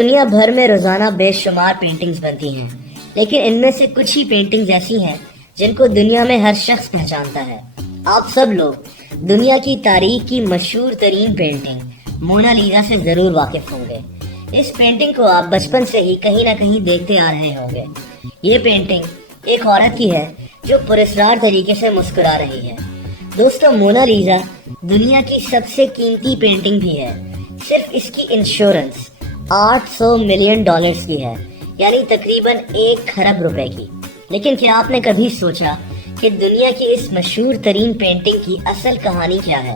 دنیا بھر میں روزانہ بے شمار پینٹنگز بنتی ہیں، لیکن ان میں سے کچھ ہی پینٹنگز ایسی ہیں جن کو دنیا میں ہر شخص پہچانتا ہے۔ آپ سب لوگ دنیا کی تاریخ کی مشہور ترین پینٹنگ مونا لیزا سے ضرور واقف ہوں گے۔ اس پینٹنگ کو آپ بچپن سے ہی کہیں نہ کہیں دیکھتے آ رہے ہوں گے۔ یہ پینٹنگ ایک عورت کی ہے جو پراسرار طریقے سے مسکرا رہی ہے۔ دوستو، مونا لیزا دنیا کی سب سے قیمتی پینٹنگ بھی ہے۔ صرف اس کی انشورنس 800 ملین ڈالرز کی ہے، یعنی تقریباً 1 کھرب روپے کی۔ لیکن کیا آپ نے کبھی سوچا کہ دنیا کی اس مشہور ترین پینٹنگ کی اصل کہانی کیا ہے؟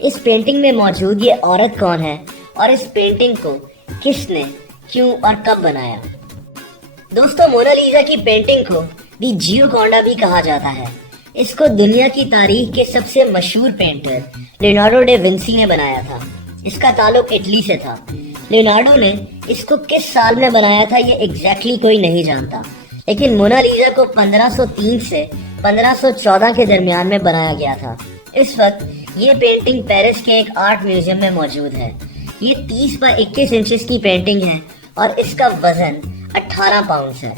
اس پینٹنگ میں موجود یہ عورت کون ہے اور اس پینٹنگ کو کس نے، کیوں اور کب بنایا؟ دوستو، مونا لیزا کی پینٹنگ کو دی جیوکونڈا بھی کہا جاتا ہے۔ اس کو دنیا کی تاریخ کے سب سے مشہور پینٹر لیونارڈو ڈے ونسی نے بنایا تھا۔ اس کا تعلق اٹلی سے تھا۔ لیونارڈو نے اس کو کس سال میں بنایا تھا یہ ایگزیکٹلی کوئی نہیں جانتا، لیکن مونا لیزا کو 1503 سے 1514 کے درمیان میں بنایا گیا تھا۔ اس وقت یہ پینٹنگ پیرس کے ایک آرٹ میوزیم میں موجود ہے۔ یہ 30 بائی 21 انچز کی پینٹنگ ہے اور اس کا وزن 18 پاؤنڈز ہے۔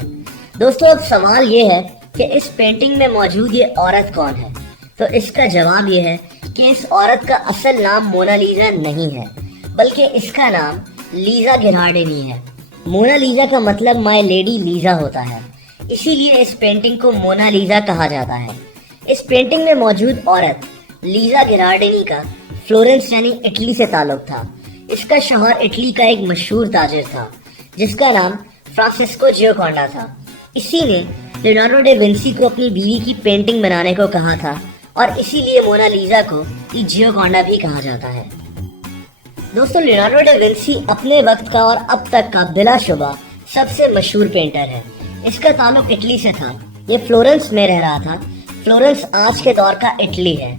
دوستو، اب سوال یہ ہے کہ اس پینٹنگ میں موجود یہ عورت کون ہے؟ تو اس کا جواب یہ ہے کہ اس عورت کا اصل نام مونا لیزا نہیں ہے، بلکہ اس کا نام لیزا گھراڈینی ہے۔ مونا لیزا کا مطلب مائی لیڈی لیزا ہوتا ہے، اسی لیے اس پینٹنگ کو مونا لیزا کہا جاتا ہے۔ اس پینٹنگ میں موجود عورت لیزا گھراڈینی کا فلورنس یعنی اٹلی سے تعلق تھا۔ اس کا شوہر اٹلی کا ایک مشہور تاجر تھا جس کا نام فرانسسکو جیوکونڈا تھا۔ اسی نے لیونارڈو ڈے ونسی کو اپنی بیوی کی پینٹنگ بنانے کو کہا تھا اور اسی لیے مونا لیزا کو دی جیوکونڈا بھی کہا جاتا ہے۔ دوستو، لیونارڈو ڈے ونسی اپنے وقت کا اور اب تک کا بلا شبہ سب سے مشہور پینٹر ہے۔ اس کا تعلق اٹلی سے تھا۔ یہ فلورنس میں رہ رہا تھا۔ فلورنس آج کے دور کا اٹلی ہے۔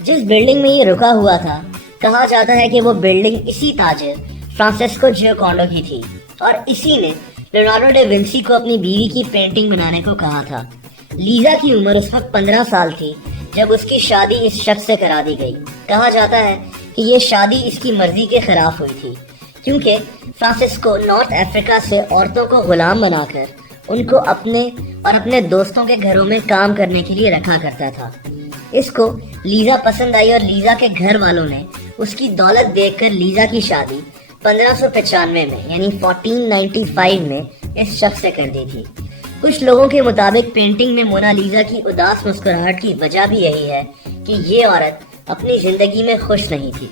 جس بلڈنگ میں یہ رکا ہوا تھا، کہا جاتا ہے کہ وہ بلڈنگ اسی تاجر فرانسسکو جیوکونڈا کی تھی اور اسی نے لیونارڈو ڈے ونسی کو اپنی بیوی کی پینٹنگ بنانے کو کہا تھا۔ لیزا کی عمر اس وقت 15 سال تھی جب اس کی شادی اس شخص سے کرا دی گئی۔ کہا جاتا ہے کہ یہ شادی اس کی مرضی کے خلاف ہوئی تھی، کیونکہ فرانسسکو نارتھ افریقہ سے عورتوں کو غلام بنا کر ان کو اپنے اور اپنے دوستوں کے گھروں میں کام کرنے کے لیے رکھا کرتا تھا۔ اس کو لیزا پسند آئی اور لیزا کے گھر والوں نے اس کی دولت دیکھ کر لیزا کی شادی 1595 میں یعنی 1495 میں اس شخص سے کر دی تھی۔ کچھ لوگوں کے مطابق پینٹنگ میں مونا لیزا کی اداس مسکراہٹ کی وجہ بھی یہی ہے کہ یہ عورت اپنی زندگی میں خوش نہیں تھی۔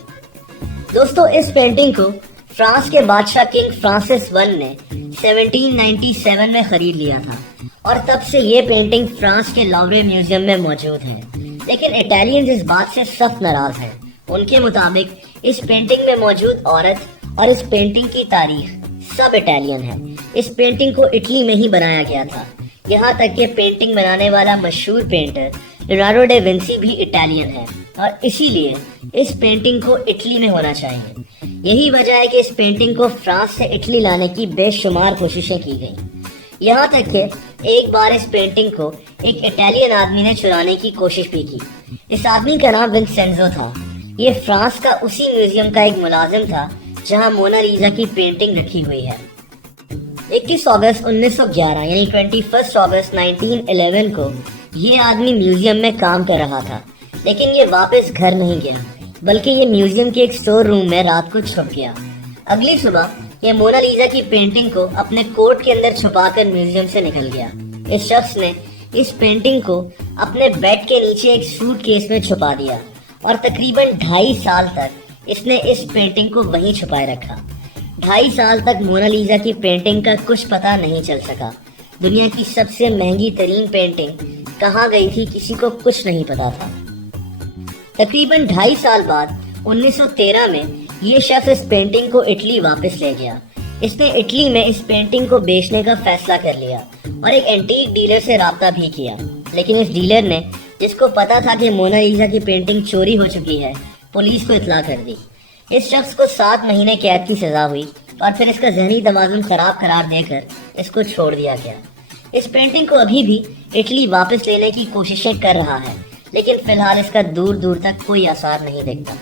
دوستو، اس پینٹنگ کو فرانس کے بادشاہ کنگ فرانسس 1 نے 1797 میں خرید لیا تھا اور تب سے یہ پینٹنگ فرانس کے لاورے میوزیم میں موجود ہے۔ لیکن اٹالینز اس بات سے سخت ناراض ہیں۔ ان کے مطابق اس پینٹنگ میں موجود عورت اور اس پینٹنگ کی تاریخ سب اٹالین ہے۔ اس پینٹنگ کو اٹلی میں ہی بنایا گیا تھا، یہاں تک کہ پینٹنگ بنانے والا مشہور پینٹر لیونارڈو ڈے ونسی بھی اٹالین ہے اور اسی لیے اس پینٹنگ کو اٹلی میں ہونا چاہیے۔ یہی وجہ ہے کہ اس پینٹنگ کو فرانس سے اٹلی لانے کی بے شمار کوششیں کی گئیں، یہاں تک کہ ایک بار اس پینٹنگ کو ایک اٹالین آدمی نے چرانے کی کوشش بھی کی۔ اس آدمی کا نام ونسینزو تھا۔ یہ فرانس کا اسی میوزیم کا ایک ملازم تھا جہاں مونا لیزا کی پینٹنگ رکھی ہوئی ہے۔ 21 اگست 1911 یعنی 21 اگست 1911 کو یہ آدمی میوزیم میں کام کر رہا تھا، لیکن یہ واپس گھر نہیں گیا بلکہ یہ میوزیم کے ایک سٹور روم میں رات کو چھپ گیا۔ اگلی صبح یہ مونا لیزا کی پینٹنگ کو اپنے کوٹ کے اندر چھپا کر میوزیم سے نکل گیا۔ اس شخص نے اس پینٹنگ کو اپنے بیڈ کے نیچے ایک سوٹ کیس میں چھپا دیا اور تقریباً 2.5 سال تک اس نے اس پینٹنگ کو وہیں چھپائے رکھا۔ 2.5 سال تک مونا لیزا کی پینٹنگ کا کچھ پتہ نہیں چل سکا۔ دنیا کی سب سے مہنگی ترین پینٹنگ کہاں گئی تھی کسی کو کچھ نہیں پتا تھا۔ تقریباً 2.5 سال بعد 1913 میں یہ شخص اس پینٹنگ کو اٹلی واپس لے گیا۔ اس نے اٹلی میں اس پینٹنگ کو بیچنے کا فیصلہ کر لیا اور ایک اینٹیک ڈیلر سے رابطہ بھی کیا، لیکن اس ڈیلر نے، جس کو پتا تھا کہ مونا لیزا کی پینٹنگ چوری ہو چکی ہے، پولیس کو اطلاع کر دی۔ اس شخص کو 7 مہینے قید کی سزا ہوئی اور پھر اس کا ذہنی توازن خراب قرار دے کر اس کو چھوڑ دیا گیا۔ اس پینٹنگ کو ابھی بھی اٹلی واپس لینے کی کوششیں کر رہا ہے، لیکن فی الحال اس کا دور دور تک کوئی آثار نہیں دکھتا۔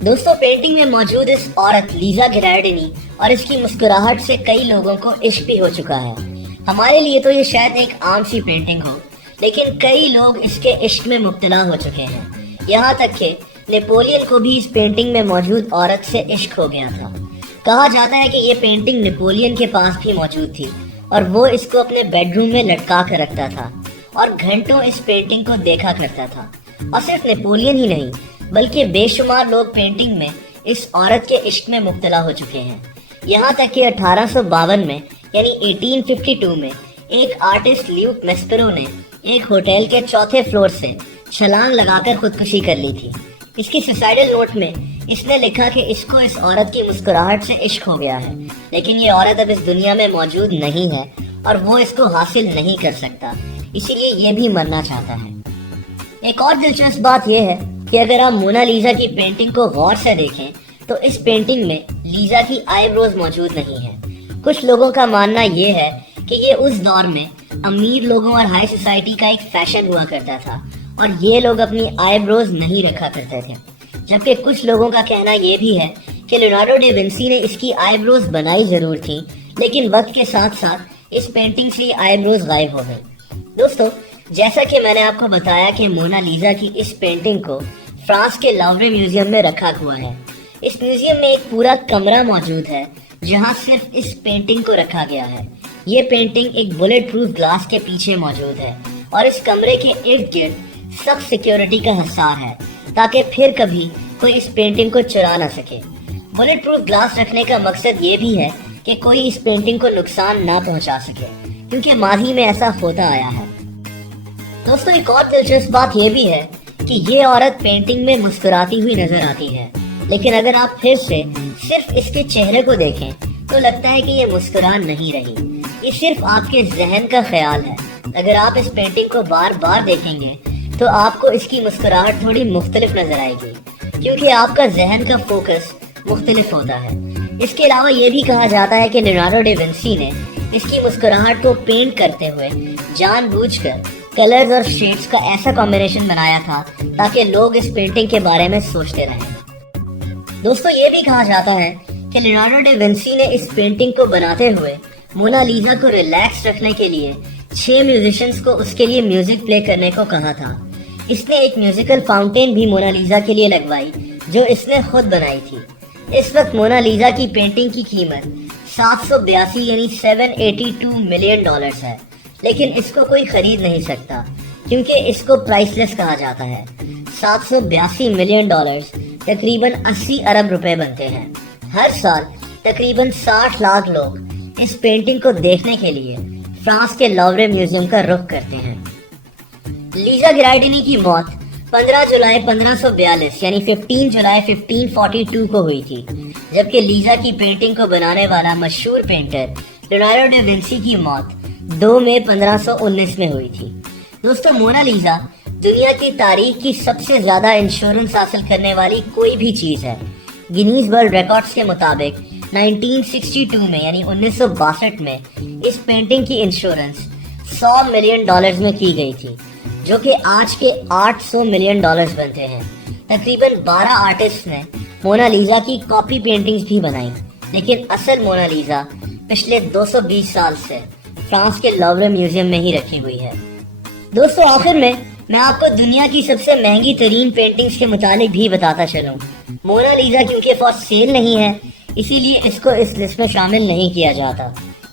دوستوں پینٹنگ میں موجود اس عورت لیزا گیراڈینی اور اس کی مسکراہٹ سے کئی لوگوں کو عشق بھی ہو چکا ہے۔ ہمارے لیے تو یہ شاید ایک عام سی پینٹنگ ہو، لیکن کئی لوگ اس کے عشق میں مبتلا ہو چکے ہیں، یہاں تک کہ نیپولین کو بھی اس پینٹنگ میں موجود عورت سے عشق ہو گیا تھا۔ کہا جاتا ہے کہ یہ پینٹنگ نیپولین کے پاس بھی موجود تھی اور وہ اس کو اپنے بیڈ روم میں لٹکا کر رکھتا تھا اور گھنٹوں اس پینٹنگ کو دیکھا کرتا تھا۔ اور صرف نیپولین ہی نہیں بلکہ بے شمار لوگ پینٹنگ میں اس عورت کے عشق میں مبتلا ہو چکے ہیں، یہاں تک کہ 1852 میں یعنی 1852 میں ایک آرٹسٹ لیوک میسپرو نے ایک ہوٹل کے 4تھے فلور سے چھلانگ لگا کر خودکشی کر لی تھی۔ اس کی سوسائڈل نوٹ میں اس نے لکھا کہ اس کو اس عورت کی مسکراہٹ سے عشق ہو گیا ہے، لیکن یہ عورت اب اس دنیا میں موجود نہیں ہے اور وہ اس کو حاصل نہیں کر سکتا، اسی لیے یہ بھی مرنا چاہتا ہے۔ ایک اور دلچسپ بات یہ ہے کہ اگر آپ مونا لیزا کی پینٹنگ کو غور سے دیکھیں تو اس پینٹنگ میں لیزا کی آئی بروز موجود نہیں ہے۔ کچھ لوگوں کا ماننا یہ ہے کہ یہ اس دور میں امیر لوگوں اور ہائی سوسائٹی کا ایک فیشن ہوا کرتا تھا اور یہ لوگ اپنی آئی بروز نہیں رکھا کرتے تھے، جبکہ کچھ لوگوں کا کہنا یہ بھی ہے کہ لیونارڈو ڈی ونسی نے اس کی آئی بروز بنائی ضرور تھی، لیکن وقت کے ساتھ ساتھ اس پینٹنگ سے آئی بروز غائب ہو گئی۔ دوستو جیسا کہ میں نے آپ کو بتایا کہ مونا لیزا کی اس پینٹنگ کو فرانس کے لاوری میوزیم میں رکھا ہوا ہے۔ اس میوزیم میں ایک پورا کمرہ موجود ہے جہاں صرف اس پینٹنگ کو رکھا گیا ہے۔ یہ پینٹنگ ایک بلٹ پروف گلاس کے پیچھے موجود ہے اور اس کمرے کے ارد گرد سخت سیکیورٹی کا حصار ہے تاکہ پھر کبھی کوئی اس پینٹنگ کو چرا نہ سکے۔ بلٹ پروف گلاس رکھنے کا مقصد یہ بھی ہے کہ کوئی اس پینٹنگ کو نقصان نہ پہنچا سکے، کیونکہ ماضی میں ایسا ہوتا آیا ہے۔ دوستو ایک اور دلچسپ بات یہ بھی ہے کہ یہ عورت پینٹنگ میں مسکراتی ہوئی نظر آتی ہے، لیکن اگر آپ پھر سے صرف اس کے چہرے کو دیکھیں تو لگتا ہے کہ یہ مسکرا نہیں رہی، یہ صرف آپ کے ذہن کا خیال ہے۔ اگر آپ اس پینٹنگ کو بار بار دیکھیں گے تو آپ کو اس کی مسکراہٹ تھوڑی مختلف نظر آئے گی، کیونکہ آپ کا ذہن کا فوکس مختلف ہوتا ہے۔ اس کے علاوہ یہ بھی کہا جاتا ہے کہ لیونارڈو ڈی ونسی نے اس کی مسکراہٹ کو پینٹ کرتے ہوئے جان بوجھ کر کلرز اور شیڈز کا ایسا کمبینیشن بنایا تھا تاکہ لوگ اس پینٹنگ کے بارے میں سوچتے رہیں۔ دوستو یہ بھی کہا جاتا ہے کہ لیونارڈو ڈی ونسی نے اس پینٹنگ کو بناتے ہوئے مونا لیزا کو ریلیکس رکھنے کے لیے 6 میوزیشنز کو اس کے لیے میوزک پلے کرنے کو کہا تھا۔ اس نے ایک میوزیکل فاؤنٹین بھی مونا لیزا کے لیے لگوائی جو اس نے خود بنائی تھی۔ اس وقت مونا لیزا کی پینٹنگ کی قیمت 782 یعنی $782 ملین ہے، لیکن اس کو کوئی خرید نہیں سکتا کیونکہ اس کو پرائس لیس کہا جاتا ہے۔ 782 ملین ڈالرز تقریباً 80 ارب روپے بنتے ہیں۔ ہر سال تقریباً 60 لاکھ لوگ اس پینٹنگ کو دیکھنے کے لیے فرانس کے لاوری میوزیم کا رخ کرتے ہیں۔ لیزا گیراڈینی کی موت 15 جولائی 1542 یعنی 15 جولائی 1542 کو ہوئی تھی، جبکہ لیزا کی پینٹنگ کو بنانے والا مشہور پینٹر لیونارڈو ڈی ونسی کی موت 2 مئی 1519 میں ہوئی تھی۔ دوستو مونا لیزا دنیا کی تاریخ کی سب سے زیادہ انشورنس حاصل کرنے والی کوئی بھی چیز ہے۔ گینیز ورلڈ ریکارڈز کے مطابق 1962 میں یعنی 1962 میں اس پینٹنگ کی انشورنس $100 ملین میں کی گئی تھی، جو کہ آج کے $800 ملین بنتے ہیں۔ تقریباً 12 آرٹسٹ نے مونا لیزا کی کاپی پینٹنگز بھی بنائی، لیکن اصل مونا لیزا پچھلے 220 سال سے فرانس کے لاوری میوزیم میں ہی رکھی ہوئی ہے۔ دوستو آخر میں آپ کو دنیا کی سب سے مہنگی ترین پینٹنگز کے متعلق بھی بتاتا چلوں۔ مونا لیزا کیونکہ فار سیل نہیں ہے اسی لیے اس کو اس لسٹ میں شامل نہیں کیا جاتا۔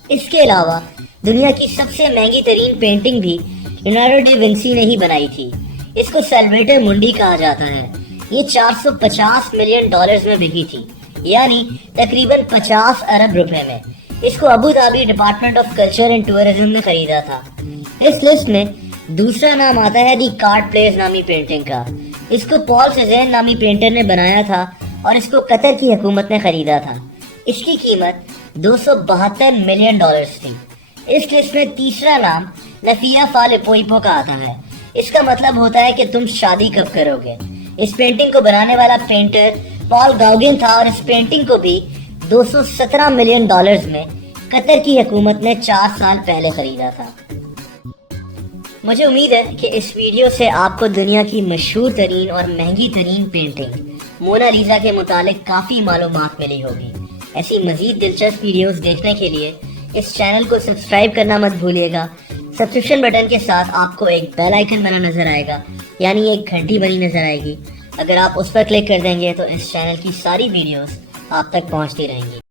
اس کے علاوہ دنیا کی سب سے مہنگی ترین پینٹنگ بھی لیونارڈو ڈی ونسی نے ہی بنائی تھی۔ اس کو سیلویٹر منڈی کہا جاتا ہے۔ یہ $450 ملین میں بکی تھی، یعنی تقریباً 50 ارب روپے میں۔ اس کو Abu Dhabi department of culture and tourism نے خریدا تھا۔ اس لسٹ میں دوسرا نام آتا ہے دی کارڈ پلیز نامی پینٹنگ کا۔ اس کو پال سیزین نامی پینٹر نے بنایا تھا اور اس کو قطر کی حکومت نے خریدا تھا۔ اس کی قیمت $272 ملین تھی۔ اس لسٹ میں تیسرا نام نفیا فالپوئپو کا آتا ہے۔ اس کا مطلب ہوتا ہے کہ تم شادی کب کرو گے۔ اس پینٹنگ کو بنانے والا پینٹر پال گاؤگن تھا اور اس پینٹنگ کو بھی $217 ملین میں قطر کی حکومت نے 4 سال پہلے خریدا تھا۔ مجھے امید ہے کہ اس ویڈیو سے آپ کو دنیا کی مشہور ترین اور مہنگی ترین پینٹنگ مونا لیزا کے متعلق کافی معلومات ملی ہوگی۔ ایسی مزید دلچسپ ویڈیوز دیکھنے کے لیے اس چینل کو سبسکرائب کرنا مت بھولیے گا۔ سبسکرپشن بٹن کے ساتھ آپ کو ایک بیل آئیکن بنا نظر آئے گا، یعنی ایک گھنٹی بنی نظر آئے گی۔ اگر آپ اس پر کلک کر دیں گے تو اس چینل کی ساری ویڈیوز آپ تک پہنچتی رہیں گی۔